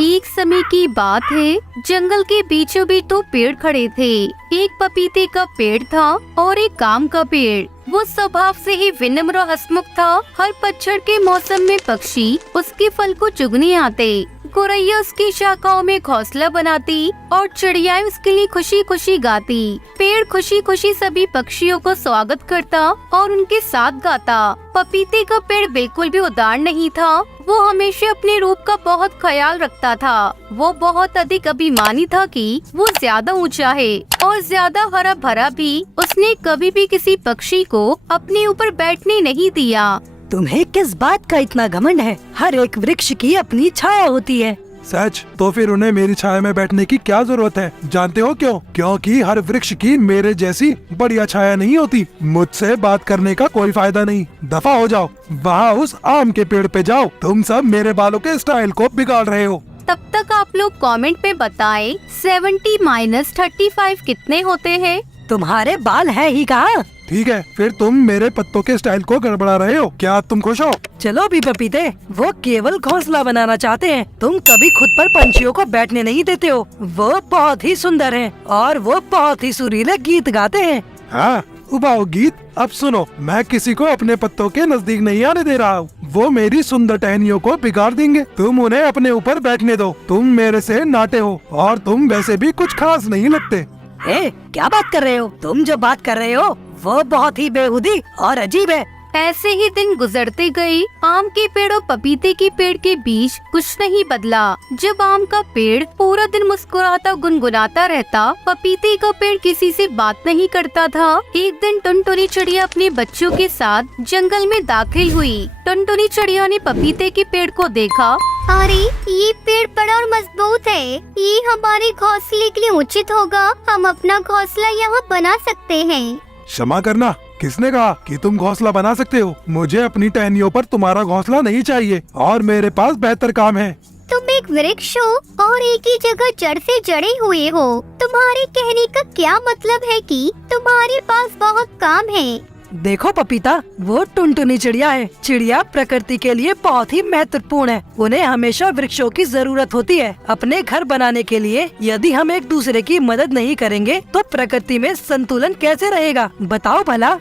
एक समय की बात है, जंगल के बीचों बीच दो पेड़ खड़े थे। एक पपीते का पेड़ था और एक आम का पेड़। वो स्वभाव से ही विनम्र और हंसमुख था। हर पतझड़ के मौसम में पक्षी उसके फल को चुगने आते। गोरैया उसकी शाखाओं में घोंसला बनाती और चिड़ियाएं उसके लिए खुशी खुशी गाती। पेड़ खुशी खुशी सभी पक्षियों को स्वागत करता और उनके साथ गाता। पपीते का पेड़ बिल्कुल भी उदार नहीं था। वो हमेशा अपने रूप का बहुत ख्याल रखता था। वो बहुत अधिक अभिमानी था कि वो ज्यादा ऊंचा है और ज्यादा हरा भरा भी। उसने कभी भी किसी पक्षी को अपने ऊपर बैठने नहीं दिया। तुम्हें किस बात का इतना घमंड है? हर एक वृक्ष की अपनी छाया होती है। सच? तो फिर उन्हें मेरी छाया में बैठने की क्या जरूरत है? जानते हो क्यों? क्योंकि हर वृक्ष की मेरे जैसी बढ़िया छाया नहीं होती। मुझसे बात करने का कोई फायदा नहीं। दफा हो जाओ। वहाँ उस आम के पेड़ पे जाओ। तुम सब मेरे बालों के स्टाइल को बिगाड़ रहे हो। तब तक आप लोग कमेंट में बताएं 70 - 35 कितने होते हैं? तुम्हारे बाल है ही कहाँ? ठीक है, फिर तुम मेरे पत्तों के स्टाइल को गड़बड़ा रहे हो। क्या तुम खुश हो? चलो भी पपीते, वो केवल घोंसला बनाना चाहते हैं। तुम कभी खुद पर पंछियों को बैठने नहीं देते हो। वो बहुत ही सुंदर हैं और वो बहुत ही सुरीले गीत गाते हैं। हाँ, उबाओ गीत। अब सुनो, मैं किसी को अपने पत्तों के नजदीक नहीं आने दे रहा हूँ। वो मेरी सुंदर टहनियों को बिगाड़ देंगे। तुम उन्हें अपने ऊपर बैठने दो। तुम मेरे से नाटे हो और तुम वैसे भी कुछ खास नहीं लगते। क्या बात कर रहे हो? तुम जो बात कर रहे हो वो बहुत ही बेहुदी और अजीब है। ऐसे ही दिन गुजरते गए। आम के पेड़ और पपीते के पेड़ के बीच कुछ नहीं बदला। जब आम का पेड़ पूरा दिन मुस्कुराता गुनगुनाता रहता, पपीते का पेड़ किसी से बात नहीं करता था। एक दिन टुनटुनी चिड़िया अपने बच्चों के साथ जंगल में दाखिल हुई। टुनटुनी चिड़िया ने पपीते के पेड़ को देखा। अरे, ये पेड़ बड़ा और मजबूत है। ये हमारे घोंसले के लिए उचित होगा। हम अपना घोंसला यहाँ बना सकते हैं। क्षमा करना, किसने कहा कि तुम घोंसला बना सकते हो? मुझे अपनी टहनियों पर तुम्हारा घोंसला नहीं चाहिए और मेरे पास बेहतर काम है। तुम एक वृक्ष हो और एक ही जगह जड़ से जड़े हुए हो। तुम्हारे कहने का क्या मतलब है कि तुम्हारे पास बहुत काम है? देखो पपीता, वो टुनटुनी चिड़िया है। चिड़िया प्रकृति के लिए बहुत ही महत्वपूर्ण है। उन्हें हमेशा वृक्षों की जरूरत होती है अपने घर बनाने के लिए। यदि हम एक दूसरे की मदद नहीं करेंगे तो प्रकृति में संतुलन कैसे रहेगा? बताओ भला।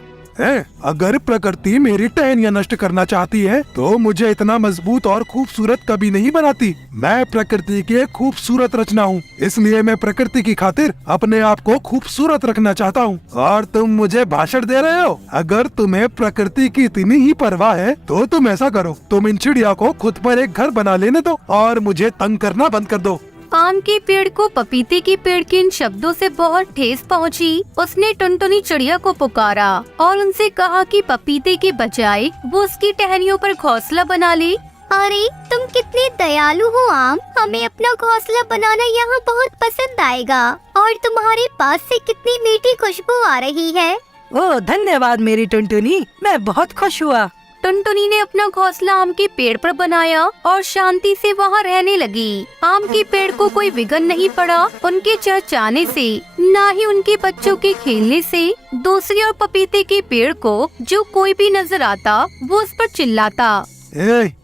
अगर प्रकृति मेरी टहनियाँ नष्ट करना चाहती है तो मुझे इतना मजबूत और खूबसूरत कभी नहीं बनाती। मैं प्रकृति की एक खूबसूरत रचना हूँ, इसलिए मैं प्रकृति की खातिर अपने आप को खूबसूरत रखना चाहता हूँ। और तुम मुझे भाषण दे रहे हो? अगर तुम्हें प्रकृति की इतनी ही परवाह है तो तुम ऐसा करो, तुम इन चिड़िया को खुद पर एक घर बना लेने दो और मुझे तंग करना बंद कर दो। आम के पेड़ को पपीते के पेड़ के इन शब्दों से बहुत ठेस पहुंची। उसने टुनटुनी चिड़िया को पुकारा और उनसे कहा कि पपीते के बजाय वो उसकी टहनियों पर घोंसला बना ले। अरे, तुम कितने दयालु हो आम। हमें अपना घोंसला बनाना यहाँ बहुत पसंद आएगा। और तुम्हारे पास से कितनी मीठी खुशबू आ रही है। ओह, धन्यवाद मेरी टुनटुनी, मैं बहुत खुश हुआ। टुनटुनी ने अपना घोंसला आम के पेड़ पर बनाया और शांति से वहाँ रहने लगी। आम के पेड़ को कोई विघ्न नहीं पड़ा उनके चहचहाने से, न ही उनके बच्चों के खेलने से। दूसरी ओर पपीते के पेड़ को जो कोई भी नजर आता वो उस पर चिल्लाता।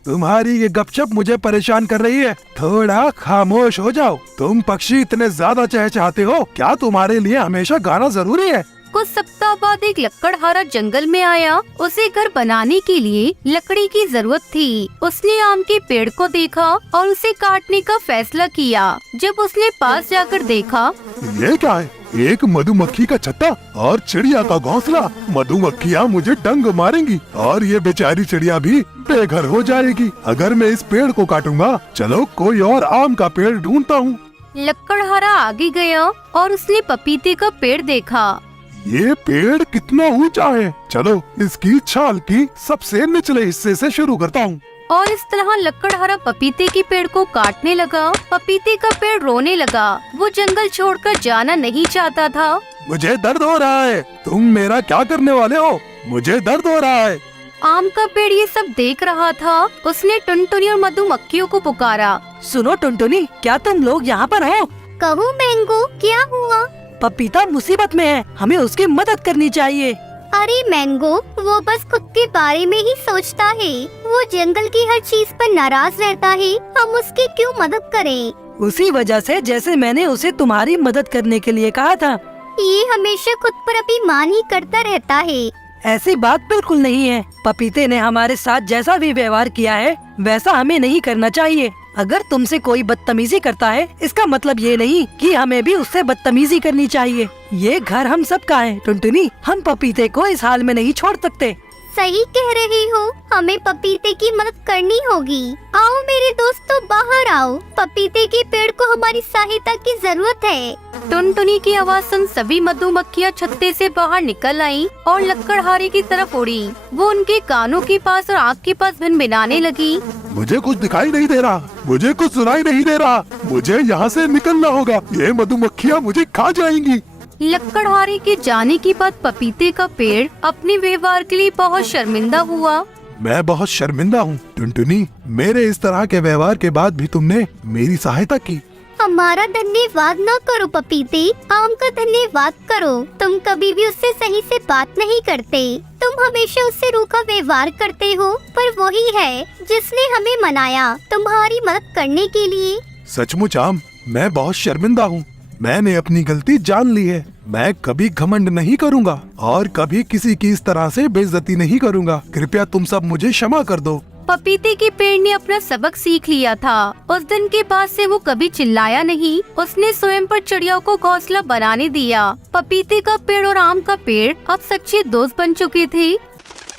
तुम्हारी ये गपशप मुझे परेशान कर रही है। थोड़ा खामोश हो जाओ। तुम पक्षी इतने ज्यादा चहचहाते हो, क्या तुम्हारे लिए हमेशा गाना जरूरी है? कुछ सप्ताह बाद एक लकड़हारा जंगल में आया। उसे घर बनाने के लिए लकड़ी की जरूरत थी। उसने आम के पेड़ को देखा और उसे काटने का फैसला किया। जब उसने पास जाकर देखा, ये क्या है? एक मधुमक्खी का छत्ता और चिड़िया का घोंसला। मधुमक्खियाँ मुझे डंक मारेंगी और ये बेचारी चिड़िया भी बेघर हो जाएगी अगर मैं इस पेड़ को काटूंगा। चलो कोई और आम का पेड़ ढूंढता हूँ। लकड़हारा आगे गया और उसने पपीते का पेड़ देखा। ये पेड़ कितना ऊंचा है। चलो इसकी छाल की सबसे निचले हिस्से से शुरू करता हूँ। और इस तरह लकड़हारा पपीते के पेड़ को काटने लगा। पपीते का पेड़ रोने लगा। वो जंगल छोड़कर जाना नहीं चाहता था। मुझे दर्द हो रहा है। तुम मेरा क्या करने वाले हो? मुझे दर्द हो रहा है। आम का पेड़ ये सब देख रहा था। उसने टुनटुनी और मधुमक्खियों को पुकारा। सुनो टुनटुनी, क्या तुम लोग यहाँ पर हो? कहूँ मैंगो, क्या हुआ? पपीता मुसीबत में है, हमें उसकी मदद करनी चाहिए। अरे मैंगो, वो बस खुद के बारे में ही सोचता है। वो जंगल की हर चीज पर नाराज रहता है। हम उसकी क्यों मदद करें? उसी वजह से जैसे मैंने उसे तुम्हारी मदद करने के लिए कहा था। ये हमेशा खुद पर अभिमान ही करता रहता है। ऐसी बात बिल्कुल नहीं है। पपीते ने हमारे साथ जैसा भी व्यवहार किया है वैसा हमें नहीं करना चाहिए। अगर तुमसे कोई बदतमीजी करता है इसका मतलब ये नहीं कि हमें भी उससे बदतमीजी करनी चाहिए। ये घर हम सब का है टुनटुनी, हम पपीते को इस हाल में नहीं छोड़ सकते। सही कह रही हो, हमें पपीते की मदद करनी होगी। आओ मेरे दोस्तों, बाहर आओ। पपीते के पेड़ को हमारी सहायता की जरूरत है। टुनटुनी की आवाज सुन सभी मधुमक्खियाँ छत्ते से बाहर निकल आईं और लकड़हारे की तरफ उड़ी। वो उनके कानों के पास और आँख के पास भिनभिनाने लगी। मुझे कुछ दिखाई नहीं दे रहा, मुझे कुछ सुनाई नहीं दे रहा, मुझे यहाँ से निकलना होगा। ये मधुमक्खियाँ मुझे खा जाएंगी। लकड़हारे के जाने के बाद पपीते का पेड़ अपने व्यवहार के लिए बहुत शर्मिंदा हुआ। मैं बहुत शर्मिंदा हूँ टुनटुनी, मेरे इस तरह के व्यवहार के बाद भी तुमने मेरी सहायता की। हमारा धन्यवाद न करो पपीते, आम का धन्यवाद करो। तुम कभी भी उससे सही से बात नहीं करते। तुम हमेशा उससे रूखा व्यवहार करते हो, पर वही है जिसने हमें मनाया तुम्हारी मदद करने के लिए। सचमुच आम, मैं बहुत शर्मिंदा हूँ। मैंने अपनी गलती जान ली है। मैं कभी घमंड नहीं करूँगा और कभी किसी की इस तरह से बेइज्जती नहीं करूँगा। कृपया तुम सब मुझे क्षमा कर दो। पपीते के पेड़ ने अपना सबक सीख लिया था। उस दिन के बाद से वो कभी चिल्लाया नहीं। उसने स्वयं पर चिड़ियों को घोंसला बनाने दिया। पपीते का पेड़ और आम का पेड़ अब सच्चे दोस्त बन चुके थे।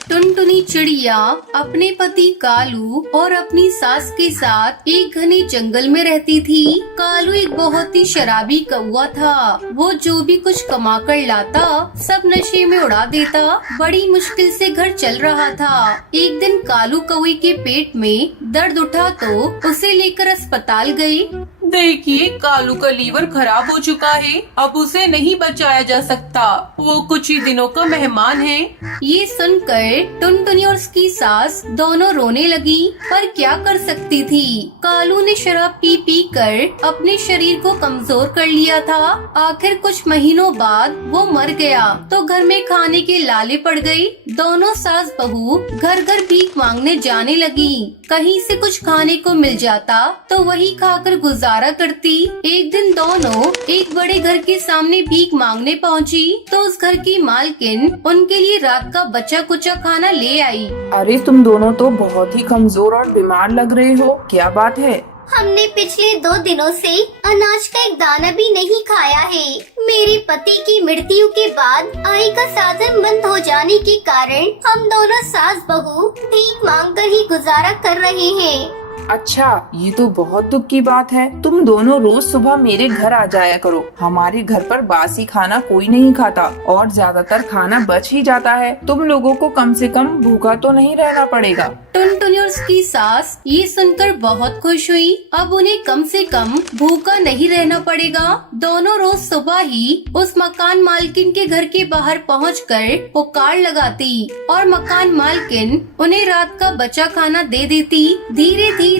टुनटुनी चिड़िया अपने पति कालू और अपनी सास के साथ एक घने जंगल में रहती थी। कालू एक बहुत ही शराबी कौवा था। वो जो भी कुछ कमा कर लाता सब नशे में उड़ा देता। बड़ी मुश्किल से घर चल रहा था। एक दिन कालू कौवे के पेट में दर्द उठा तो उसे लेकर अस्पताल गए। देखिए, कालू का लीवर खराब हो चुका है। अब उसे नहीं बचाया जा सकता। वो कुछ ही दिनों का मेहमान है। ये सुनकर टुनटुनी और उसकी सास दोनों रोने लगी, पर क्या कर सकती थी। कालू ने शराब पी पी कर अपने शरीर को कमजोर कर लिया था। आखिर कुछ महीनों बाद वो मर गया तो घर में खाने के लाले पड़ गई। दोनों सास बहू घर घर भीख मांगने जाने लगी। कहीं से कुछ खाने को मिल जाता तो वही खाकर गुजारा करती। एक दिन दोनों एक बड़े घर के सामने भीख मांगने पहुंची तो उस घर की मालकिन उनके लिए रात का बचा कुचा खाना ले आई। अरे तुम दोनों तो बहुत ही कमजोर और बीमार लग रहे हो, क्या बात है? हमने पिछले 2 दिनों से अनाज का एक दाना भी नहीं खाया है। मेरे पति की मृत्यु के बाद आय का साधन बंद हो जाने के कारण हम दोनों सास बहू भीख मांगकर ही गुजारा कर रहे हैं। अच्छा, ये तो बहुत दुख की बात है। तुम दोनों रोज सुबह मेरे घर आ जाया करो। हमारे घर पर बासी खाना कोई नहीं खाता और ज्यादातर खाना बच ही जाता है। तुम लोगों को कम से कम भूखा तो नहीं रहना पड़ेगा। टुनटुनी और उसकी सास ये सुनकर बहुत खुश हुई। अब उन्हें कम से कम भूखा नहीं रहना पड़ेगा। दोनों रोज सुबह ही उस मकान मालकिन के घर के बाहर पहुंचकर पुकार लगाती और मकान मालकिन उन्हें रात का बचा खाना दे देती। धीरे धीरे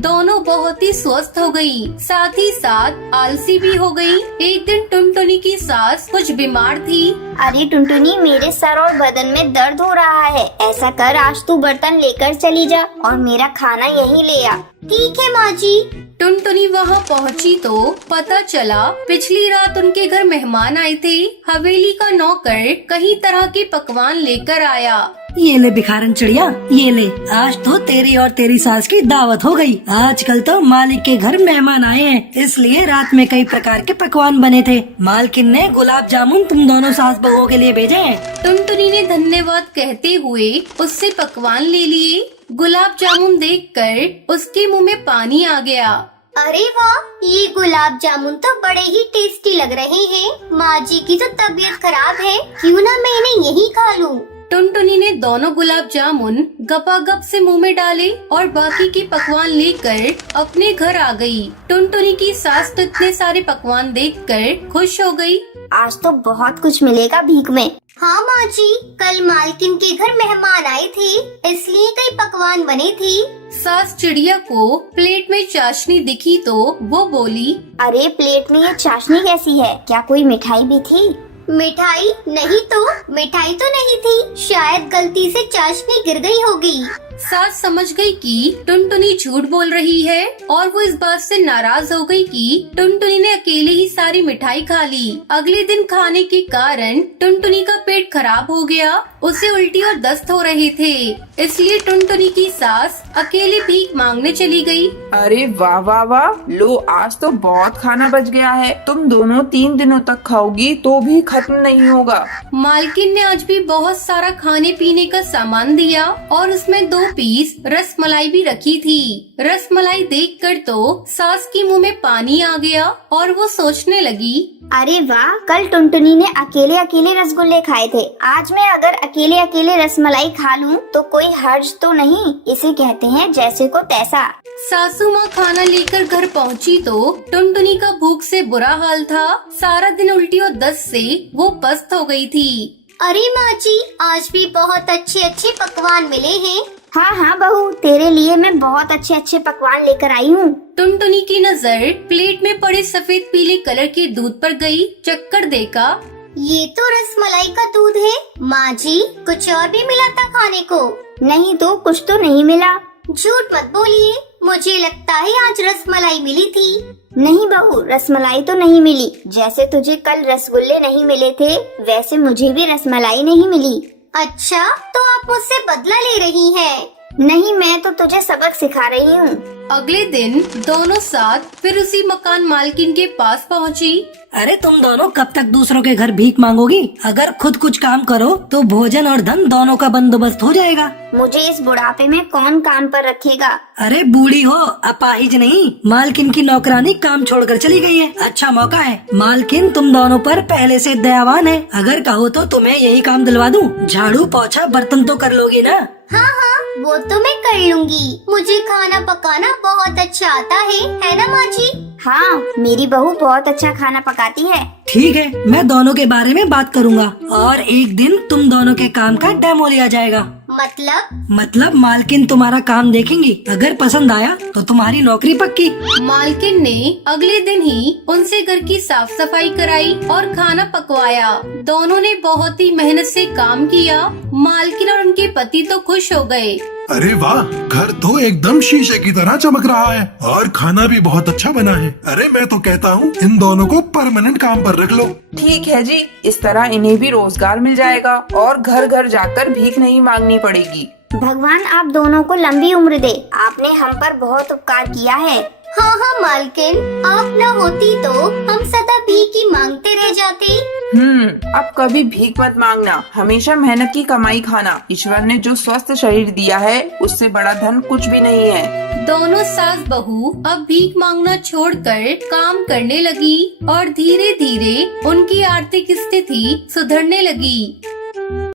दोनों बहुत ही स्वस्थ हो गई, साथ ही साथ आलसी भी हो गई। एक दिन टुनटुनी की सास कुछ बीमार थी। अरे टुनटुनी, मेरे सर और बदन में दर्द हो रहा है। ऐसा कर, आज तू बर्तन लेकर चली जा और मेरा खाना यहीं ले आ। ठीक है माँ जी। टुनटुनी वहाँ पहुँची तो पता चला पिछली रात उनके घर मेहमान आए थे। हवेली का नौकर कई तरह के पकवान लेकर आया। ये ले भिखारन चिड़िया, ये ले, आज तो तेरी और तेरी सास की दावत हो गई। आजकल तो मालिक के घर मेहमान आए हैं, इसलिए रात में कई प्रकार के पकवान बने थे। मालकिन ने गुलाब जामुन तुम दोनों सास बहुओं के लिए भेजे हैं। टुनटुनी ने धन्यवाद कहते हुए उससे पकवान ले लिए। गुलाब जामुन देखकर उसके मुंह में पानी आ गया। अरे वाह, ये गुलाब जामुन तो बड़े ही टेस्टी लग रहे हैं। माँ जी की तो तबीयत खराब है, क्यों ना मैं इन्हें यही खा लूं। टुनटुनी ने दोनों गुलाब जामुन गपागप से मुंह में डाले और बाकी के पकवान लेकर अपने घर आ गई। टुनटुनी की सास तो इतने सारे पकवान देखकर खुश हो गई। आज तो बहुत कुछ मिलेगा भीख में। हाँ माँ जी, कल मालकिन के घर मेहमान आए थे, इसलिए कई पकवान बने थे। सास चिड़िया को प्लेट में चाशनी दिखी तो वो बोली, अरे प्लेट में ये चाशनी कैसी है? क्या कोई मिठाई भी थी? मिठाई नहीं तो मिठाई तो नहीं थी, शायद गलती से चाशनी गिर गई होगी। सास समझ गई कि टुनटुनी झूठ बोल रही है और वो इस बात से नाराज हो गई कि टुनटुनी ने अकेले ही सारी मिठाई खा ली। अगले दिन खाने के कारण टुनटुनी का पेट खराब हो गया, उसे उल्टी और दस्त हो रहे थे, इसलिए टुनटुनी की सास अकेले भीख मांगने चली गई। अरे वाह वाह वाह, लो आज तो बहुत खाना बच गया है। तुम दोनों 3 दिनों तक खाओगी तो भी खत्म नहीं होगा। मालकिन ने आज भी बहुत सारा खाने पीने का सामान दिया और उसमें 2 पीस रसमलाई भी रखी थी। रसमलाई देखकर तो सास के मुंह में पानी आ गया और वो सोचने लगी, अरे वाह, कल टुनटुनी ने अकेले अकेले रसगुल्ले खाए थे, आज मैं अगर अकेले अकेले रसमलाई खा लूं तो कोई हर्ज तो नहीं। इसे कहते हैं जैसे को तैसा। सासू माँ खाना लेकर घर पहुँची तो टुनटुनी का भूख से बुरा हाल था। सारा दिन उल्टी और दस्त से वो पस्त हो गई थी। अरे माँ जी, आज भी बहुत अच्छे अच्छे पकवान मिले हैं। हाँ हाँ बहू, तेरे लिए मैं बहुत अच्छे अच्छे पकवान लेकर आई हूँ। टुनटुनी की नजर प्लेट में पड़े सफेद पीले कलर के दूध पर गई। चक्कर देखा, ये तो रसमलाई का दूध है। माँ जी, कुछ और भी मिला था खाने को? नहीं तो कुछ तो नहीं मिला। झूठ मत बोलिए, मुझे लगता है आज रसमलाई मिली थी। नहीं बहू, रसमलाई तो नहीं मिली। जैसे तुझे कल रसगुल्ले नहीं मिले थे वैसे मुझे भी रसमलाई नहीं मिली। अच्छा, तो आप मुझसे बदला ले रही हैं? नहीं, मैं तो तुझे सबक सिखा रही हूँ। अगले दिन दोनों साथ फिर उसी मकान मालकिन के पास पहुँची। अरे तुम दोनों कब तक दूसरों के घर भीख मांगोगी? अगर खुद कुछ काम करो तो भोजन और धन दोनों का बंदोबस्त हो जाएगा। मुझे इस बुढ़ापे में कौन काम पर रखेगा? अरे बूढ़ी हो, अपाहिज नहीं। मालकिन की नौकरानी काम छोड़कर चली गई है, अच्छा मौका है। मालकिन तुम दोनों पर पहले से दयावान है, अगर कहो तो तुम्हें यही काम दिलवा दूं। झाड़ू पोछा बर्तन तो कर लोगी ना? हाँ हाँ, वो तो मैं कर लूंगी। मुझे खाना पकाना बहुत अच्छा आता है ना माँ जी? हाँ, मेरी बहू बहुत अच्छा खाना पकाती है। ठीक है, मैं दोनों के बारे में बात करूँगा और एक दिन तुम दोनों के काम का डेमो लिया जाएगा। मतलब मालकिन तुम्हारा काम देखेंगी, अगर पसंद आया तो तुम्हारी नौकरी पक्की। मालकिन ने अगले दिन ही उनसे घर की साफ सफाई कराई और खाना पकवाया। दोनों ने बहुत ही मेहनत से काम किया। मालकिन और उनके पति तो खुश हो गए। अरे वाह, घर तो एकदम शीशे की तरह चमक रहा है और खाना भी बहुत अच्छा बना है। अरे मैं तो कहता हूँ इन दोनों को परमानेंट काम पर रख लो। ठीक है जी, इस तरह इन्हें भी रोजगार मिल जाएगा और घर घर जाकर भीख नहीं मांगनी पड़ेगी। भगवान आप दोनों को लंबी उम्र दे, आपने हम पर बहुत उपकार किया है। हाँ हाँ मालकिन, आप न होती तो हम सदा भीख ही मांगते रह जाते। अब कभी भीख मत मांगना, हमेशा मेहनत की कमाई खाना। ईश्वर ने जो स्वस्थ शरीर दिया है उससे बड़ा धन कुछ भी नहीं है। दोनों सास बहू अब भीख मांगना छोड़कर काम करने लगी और धीरे धीरे उनकी आर्थिक स्थिति सुधरने लगी।